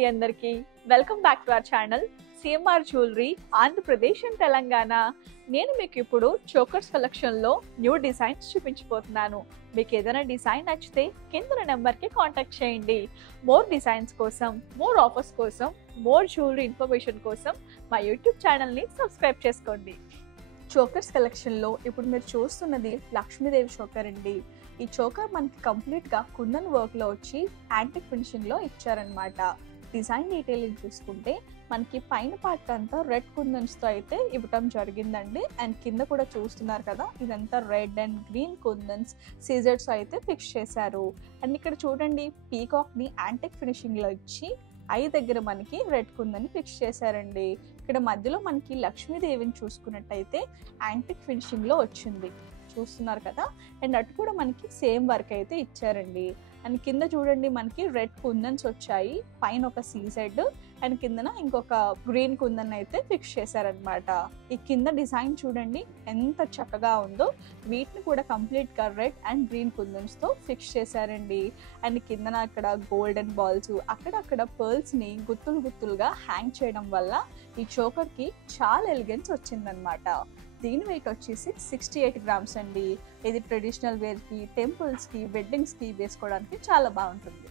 అండి అందరికీ welcome back to our channel CMR jewellery Andhra Pradesh and Telangana. నేను మీకు ఇప్పుడు చోకర్స్ కలెక్షన్లో న్యూ డిజైన్స్ చూపించబోతున్నాను. మీకు ఏదైనా డిజైన్ నచ్చితే కింద నెంబర్కి కాంటాక్ట్ చేయండి. మోర్ డిజైన్స్ కోసం, మోర్ ఆఫర్స్ కోసం, మోర్ జ్యువెలరీ ఇన్ఫర్మేషన్ కోసం మా యూట్యూబ్ ఛానల్ని సబ్స్క్రైబ్ చేసుకోండి. చోకర్స్ కలెక్షన్లో ఇప్పుడు మీరు చూస్తున్నది లక్ష్మీదేవి చోకర్ అండి. ఈ చోకర్ మనకి కంప్లీట్గా కుందన్ వర్క్లో వచ్చి యాంటిక్ ఫినిషింగ్లో ఇచ్చారనమాట. డిజైన్ డీటెయిలింగ్ చూసుకుంటే మనకి పైన పార్ట్ అంతా రెడ్ కుందన్స్తో అయితే ఇవ్వటం జరిగిందండి. అండ్ కింద కూడా చూస్తున్నారు కదా, ఇదంతా రెడ్ అండ్ గ్రీన్ కుందన్స్ సీజర్స్ అయితే ఫిక్స్ చేశారు. అండ్ ఇక్కడ చూడండి, పీకాక్ని యాంటిక్ ఫినిషింగ్లో ఇచ్చి ఐ దగ్గర మనకి రెడ్ కుందని ఫిక్స్ చేశారండి. ఇక్కడ మధ్యలో మనకి లక్ష్మీదేవిని చూసుకున్నట్టయితే యాంటిక్ ఫినిషింగ్లో వచ్చింది, చూస్తున్నారు కదా. అండ్ అటు కూడా మనకి సేమ్ వర్క్ అయితే ఇచ్చారండి. అండ్ కింద చూడండి, మనకి రెడ్ కుందన్స్ వచ్చాయి, పైన ఒక సీజెడ్ అండ్ కిందన ఇంకొక గ్రీన్ కుందన్ అయితే ఫిక్స్ చేశారనమాట. ఈ కింద డిజైన్ చూడండి ఎంత చక్కగా ఉందో. వీటిని కూడా కంప్లీట్గా రెడ్ అండ్ గ్రీన్ కుందన్స్తో ఫిక్స్ చేశారండి. అండ్ కిందన అక్కడ గోల్డెన్ బాల్స్, అక్కడక్కడ పర్ల్స్ని గుత్తులు గుత్తులుగా హ్యాంగ్ చేయడం వల్ల ఈ చోకర్కి చాలా ఎలిగెన్స్ వచ్చిందనమాట. దీని వెయిట్ వచ్చేసి 68 గ్రామ్స్ అండి. ఇది ట్రెడిషనల్ వేర్కి, టెంపుల్స్కి, వెడ్డింగ్స్కి వేసుకోవడానికి చాలా బాగుంటుంది.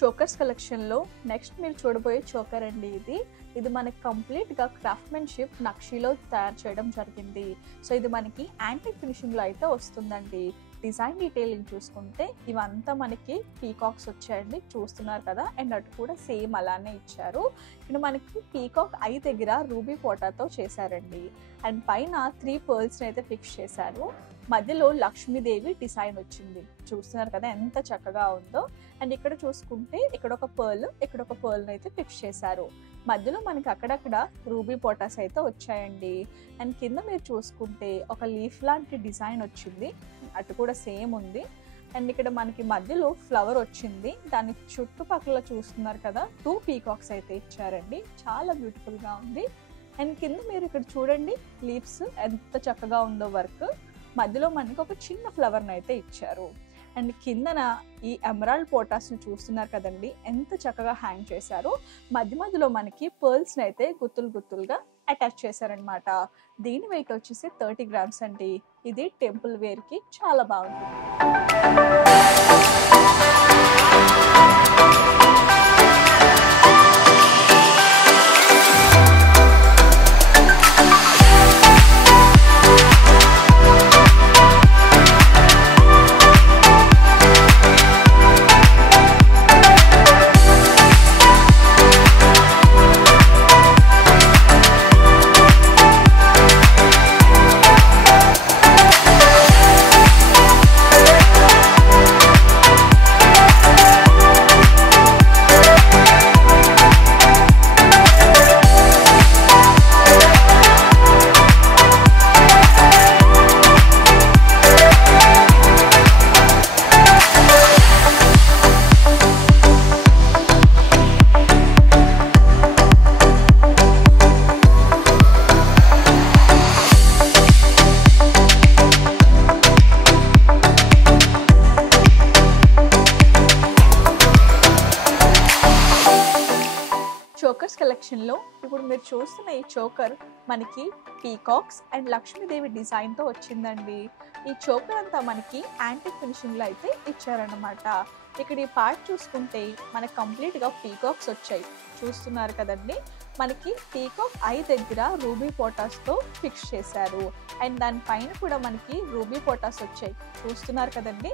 చోకర్స్ కలెక్షన్లో నెక్స్ట్ మీరు చూడబోయే చోకర్ అండి. ఇది మనకి కంప్లీట్గా క్రాఫ్ట్మెన్షిప్ నక్షీలో తయారు చేయడం జరిగింది. సో ఇది మనకి యాంటిక్ ఫినిషింగ్లో అయితే వస్తుందండి. డిజైన్ డీటెయిలింగ్ చూసుకుంటే ఇవంతా మనకి పీకాక్స్ వచ్చాయండి, చూస్తున్నారు కదా. అండ్ అటు కూడా సేమ్ అలానే ఇచ్చారు. ఇక్కడ మనకి పీకాక్ ఐ దగ్గర రూబీ పోటాతో చేశారండి. అండ్ పైన 3 పర్ల్స్ని అయితే ఫిక్స్ చేశారు. మధ్యలో లక్ష్మీదేవి డిజైన్ వచ్చింది, చూస్తున్నారు కదా ఎంత చక్కగా ఉందో. అండ్ ఇక్కడ చూసుకుంటే ఇక్కడ ఒక పర్ల్ని అయితే ఫిక్స్ చేశారు. మధ్యలో మనకి అక్కడక్కడ రూబీ పోటాస్ అయితే వచ్చాయండి. అండ్ కింద మీరు చూసుకుంటే ఒక లీఫ్ లాంటి డిజైన్ వచ్చింది, అటు కూడా సేమ్ ఉంది. అండ్ ఇక్కడ మనకి మధ్యలో ఫ్లవర్ వచ్చింది, దాని చుట్టుపక్కల చూస్తున్నారు కదా 2 పీకాక్స్ అయితే ఇచ్చారండి, చాలా బ్యూటిఫుల్గా ఉంది. అండ్ కింద మీరు ఇక్కడ చూడండి, లీవ్స్ ఎంత చక్కగా ఉందో వర్క్. మధ్యలో మనకి ఒక చిన్న ఫ్లవర్ని అయితే ఇచ్చారు. అండ్ కిందన ఈ ఎమరాల్డ్ పోటాస్ని చూస్తున్నారు కదండి, ఎంత చక్కగా హ్యాంగ్ చేశారు. మధ్యలో మనకి పర్ల్స్ని అయితే గుత్తులుగా అటాచ్ చేశారనమాట. దీని వెయిట్ వచ్చేసి 30 గ్రామ్స్ అండి. ఇది టెంపుల్ వేర్కి చాలా బాగుంటుంది. చోకర్స్ కలెక్షన్లో ఇప్పుడు మీరు చూస్తున్న ఈ చోకర్ మనకి పీకాక్స్ అండ్ లక్ష్మీదేవి డిజైన్తో వచ్చిందండి. ఈ చోకర్ అంతా మనకి యాంటిక్ ఫినిషింగ్లో అయితే ఇచ్చారనమాట. ఇక్కడ ఈ పార్ట్ చూసుకుంటే మనకి కంప్లీట్గా పీకాక్స్ వచ్చాయి, చూస్తున్నారు కదండి. మనకి పీకాక్ ఐ దగ్గర రూబీ పోటాస్తో ఫిక్స్ చేశారు. అండ్ దానిపైన కూడా మనకి రూబీ పోటాస్ వచ్చాయి, చూస్తున్నారు కదండి.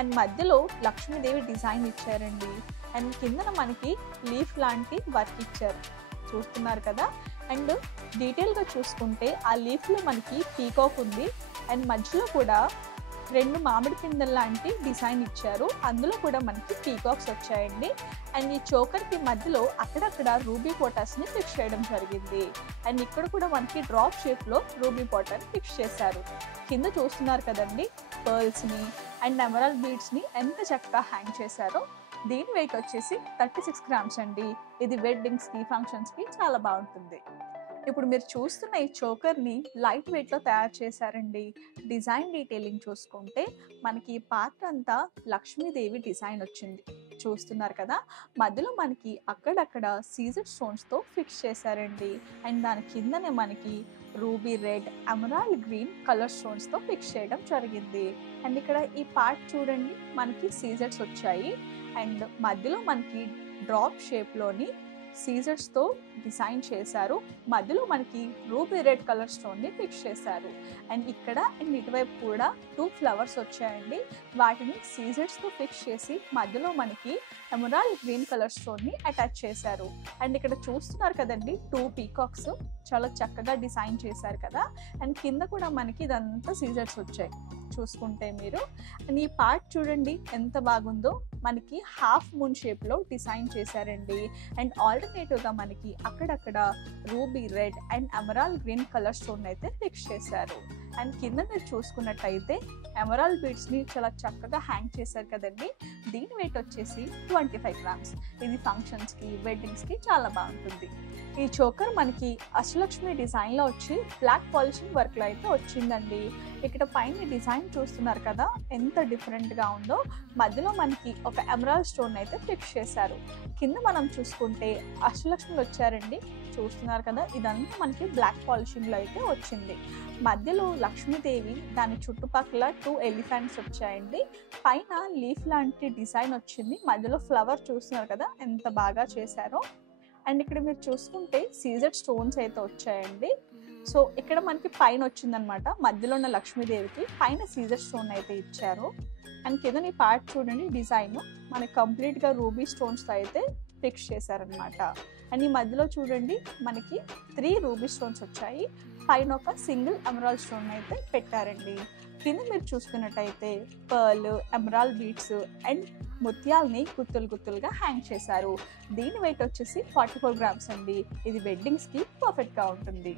అండ్ మధ్యలో లక్ష్మీదేవి డిజైన్ ఇచ్చారండి. అండ్ కిందన మనకి లీఫ్ లాంటి వర్క్ ఇచ్చారు, చూస్తున్నారు కదా. అండ్ డీటెయిల్గా చూసుకుంటే ఆ లీఫ్లో మనకి పీకాక్ ఉంది. అండ్ మధ్యలో కూడా 2 మామిడి పిందెల లాంటి డిజైన్ ఇచ్చారు, అందులో కూడా మనకి పీకాక్స్ వచ్చాయండి. అండ్ ఈ చోకర్కి మధ్యలో అక్కడక్కడ రూబీ పోటాస్ని ఫిక్స్ చేయడం జరిగింది. అండ్ ఇక్కడ కూడా మనకి డ్రాప్ షేప్లో రూబీ పోటాని ఫిక్స్ చేశారు. కింద చూస్తున్నారు కదండి, పర్ల్స్ని అండ్ ఎమరాల్డ్ బీడ్స్ని ఎంత చక్కగా హ్యాంగ్ చేశారో. దీని వెయిట్ వచ్చేసి 36 గ్రామ్స్ అండి. ఇది వెడ్డింగ్స్కి, ఫంక్షన్స్కి చాలా బాగుంటుంది. ఇప్పుడు మీరు చూస్తున్న ఈ చోకర్ని లైట్ వెయిట్లో తయారు చేశారండి. డిజైన్ డీటెయిలింగ్ చూసుకుంటే మనకి ఈ పాత్ర అంతా లక్ష్మీదేవి డిజైన్ వచ్చింది. చూస్తున్నారు కదా, మధ్యలో మనకి అక్కడక్కడ సీజర్ స్టోన్స్తో ఫిక్స్ చేశారండి. అండ్ దాని కిందనే మనకి ruby red, emerald green colour స్టోన్స్తో ఫిక్స్ చేయడం జరిగింది. అండ్ ఇక్కడ ఈ పార్ట్ చూడండి, మనకి సీజర్స్ వచ్చాయి. అండ్ మధ్యలో మనకి డ్రాప్ షేప్లోని సీజర్స్తో డిజైన్ చేశారు. మధ్యలో మనకి రూబీ రెడ్ కలర్ స్టోన్ని ఫిక్స్ చేశారు. అండ్ ఇక్కడ అండ్ ఇటువైపు కూడా 2 ఫ్లవర్స్ వచ్చాయండి. వాటిని సీజర్స్తో ఫిక్స్ చేసి మధ్యలో మనకి ఎమరాల్డ్ గ్రీన్ కలర్ స్టోన్ని అటాచ్ చేశారు. అండ్ ఇక్కడ చూస్తున్నారు కదండి, 2 పీకాక్స్ చాలా చక్కగా డిజైన్ చేశారు కదా. అండ్ కింద కూడా మనకి ఇదంతా సీజర్స్ వచ్చాయి చూసుకుంటే మీరు. అండ్ ఈ పార్ట్ చూడండి ఎంత బాగుందో, మనకి హాఫ్ మూన్ షేప్లో డిజైన్ చేశారండి. అండ్ ఆల్టర్నేటివ్గా మనకి అక్కడక్కడ ruby red and emerald green colour stone అయితే ఫిక్స్ చేశారు. అండ్ కింద మీరు చూసుకున్నట్టయితే ఎమరాల్డ్ బీడ్స్ని చాలా చక్కగా హ్యాంగ్ చేశారు కదండి. దీని వెయిట్ వచ్చేసి 25 గ్రామ్స్. ఇది ఫంక్షన్స్కి, వెడ్డింగ్స్కి చాలా బాగుంటుంది. ఈ చోకర్ మనకి అష్టలక్ష్మి డిజైన్లో వచ్చి బ్లాక్ పాలిషింగ్ వర్క్లో అయితే వచ్చిందండి. ఇక్కడ పైన డిజైన్ చూస్తున్నారు కదా ఎంత డిఫరెంట్గా ఉందో. మధ్యలో మనకి ఒక ఎమరాల్డ్ స్టోన్ అయితే ఫిక్స్ చేశారు. కింద మనం చూసుకుంటే అష్టలక్ష్మిలు వచ్చారండి. చూస్తున్నారు కదా, ఇదంతా మనకి బ్లాక్ పాలిషింగ్లో అయితే వచ్చింది. మధ్యలో లక్ష్మీదేవి, దాని చుట్టుపక్కల 2 ఎలిఫెంట్స్ వచ్చాయండి. పైన లీఫ్ లాంటి డిజైన్ వచ్చింది. మధ్యలో ఫ్లవర్ చూస్తున్నారు కదా ఎంత బాగా చేశారో. అండ్ ఇక్కడ మీరు చూసుకుంటే సీజర్ స్టోన్స్ అయితే వచ్చాయండి. సో ఇక్కడ మనకి పైన వచ్చిందనమాట, మధ్యలో ఉన్న లక్ష్మీదేవికి పైన సీజర్ స్టోన్ అయితే ఇచ్చారు. అండ్ కింద ఈ పార్ట్ చూడండి, డిజైన్ మనకి కంప్లీట్గా రూబీ స్టోన్స్తో అయితే ఫిక్స్ చేశారనమాట. అండ్ ఈ మధ్యలో చూడండి మనకి 3 రూబీ స్టోన్స్ వచ్చాయి. పైన ఒక సింగిల్ ఎమరాల్డ్ స్టోన్ అయితే పెట్టారండి. కింద మీరు చూసుకున్నట్టయితే పర్ల్, ఎమరాల్డ్ బీడ్స్ అండ్ ముత్యాలని గుత్తులుగా హ్యాంగ్ చేశారు. దీని వెయిట్ వచ్చేసి 44 గ్రామ్స్ అండి. ఇది వెడ్డింగ్స్కి పర్ఫెక్ట్గా ఉంటుంది.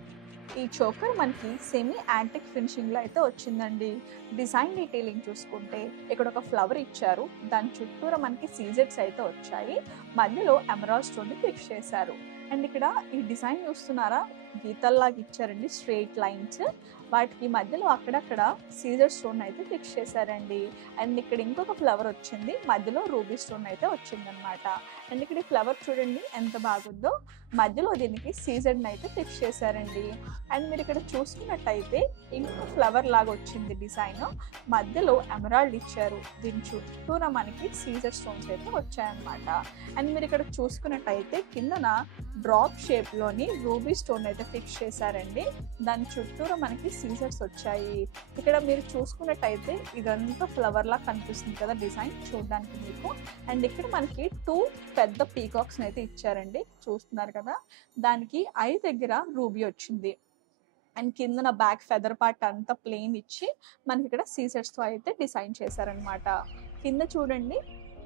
ఈ చోకర్ మనకి సెమీ యాంటిక్ ఫినిషింగ్లో అయితే వచ్చిందండి. డిజైన్ డీటెయిలింగ్ చూసుకుంటే ఇక్కడ ఒక ఫ్లవర్ ఇచ్చారు. దాని చుట్టూరా మనకి సీజర్స్ అయితే వచ్చాయి. మధ్యలో ఎమరాల్డ్ స్టోన్ని ఫిక్స్ చేశారు. అండ్ ఇక్కడ ఈ డిజైన్ చూస్తున్నారా, గీతల్లాగా ఇచ్చారండి, స్ట్రెయిట్ లైన్స్. వాటికి మధ్యలో అక్కడక్కడ సీజర్ స్టోన్ అయితే ఫిక్స్ చేశారండి. అండ్ ఇక్కడ ఇంకొక ఫ్లవర్ వచ్చింది, మధ్యలో రూబీ స్టోన్ అయితే వచ్చిందనమాట. అండ్ ఇక్కడ ఈ ఫ్లవర్ చూడండి ఎంత బాగుందో, మధ్యలో దీనికి సీజర్ని అయితే ఫిక్స్ చేశారండి. అండ్ మీరు ఇక్కడ చూసుకున్నట్టయితే ఇంకో ఫ్లవర్ లాగా వచ్చింది డిజైన్. మధ్యలో ఎమరాల్డ్ ఇచ్చారు. దీని చుట్టూరా మనకి సీజర్ స్టోన్స్ అయితే వచ్చాయన్నమాట. అండ్ మీరు ఇక్కడ చూసుకున్నట్టయితే కిందన డ్రాప్ షేప్లోని రూబీ స్టోన్ అయితే ఫిక్స్ చేశారండి. దాని చుట్టూరా మనకి సీజర్స్ వచ్చాయి. ఇక్కడ మీరు చూసుకున్నట్టయితే ఇదంతా ఫ్లవర్ లా కనిపిస్తుంది కదా డిజైన్ చూడడానికి మీకు. అండ్ ఇక్కడ మనకి 2 పెద్ద పీకాక్స్ అయితే ఇచ్చారండి, చూస్తున్నారు కదా. దానికి ఐ దగ్గర రూబీ వచ్చింది. అండ్ కిందన బ్యాక్ ఫెదర్ పార్ట్ అంతా ప్లెయిన్ ఇచ్చి మనకి ఇక్కడ సీజర్స్తో అయితే డిజైన్ చేశారనమాట. కింద చూడండి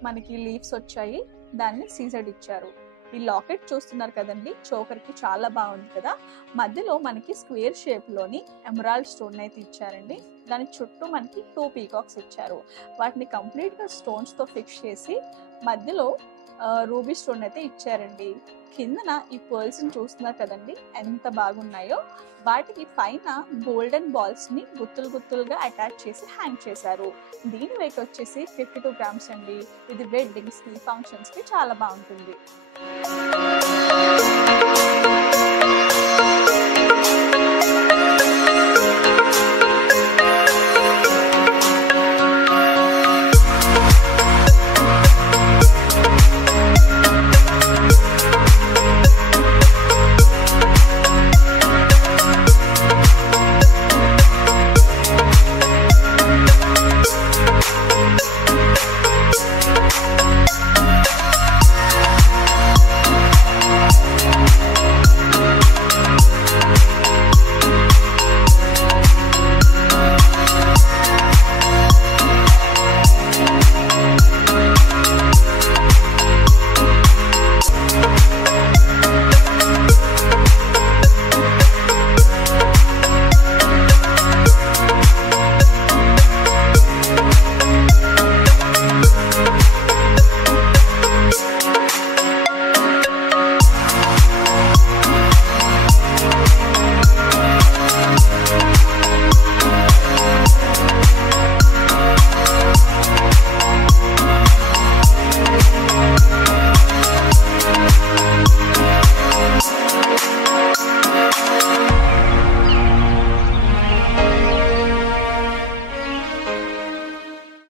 మనకి లీవ్స్ వచ్చాయి, దాన్ని సీజర్డ్ ఇచ్చారు. ఈ లాకెట్ చూస్తున్నారు కదండి, చోకర్కి చాలా బాగుంది కదా. మధ్యలో మనకి స్క్వేర్ షేప్లోని ఎమరాల్డ్ స్టోన్ అయితే ఇచ్చారండి. దాని చుట్టూ మనకి 2 పీకాక్స్ ఇచ్చారు. వాటిని కంప్లీట్గా స్టోన్స్తో ఫిక్స్ చేసి మధ్యలో రూబీ స్టోన్ అయితే ఇచ్చారండి. కిందన ఈ పర్ల్స్ని చూస్తున్నారు కదండి ఎంత బాగున్నాయో. వాటికి పైన గోల్డెన్ బాల్స్ని గుత్తులుగా అటాచ్ చేసి హ్యాంగ్ చేశారు. దీని వెయిట్ వచ్చేసి 52 గ్రామ్స్ అండి. ఇది వెడ్డింగ్స్కి, ఫంక్షన్స్కి చాలా బాగుంటుంది.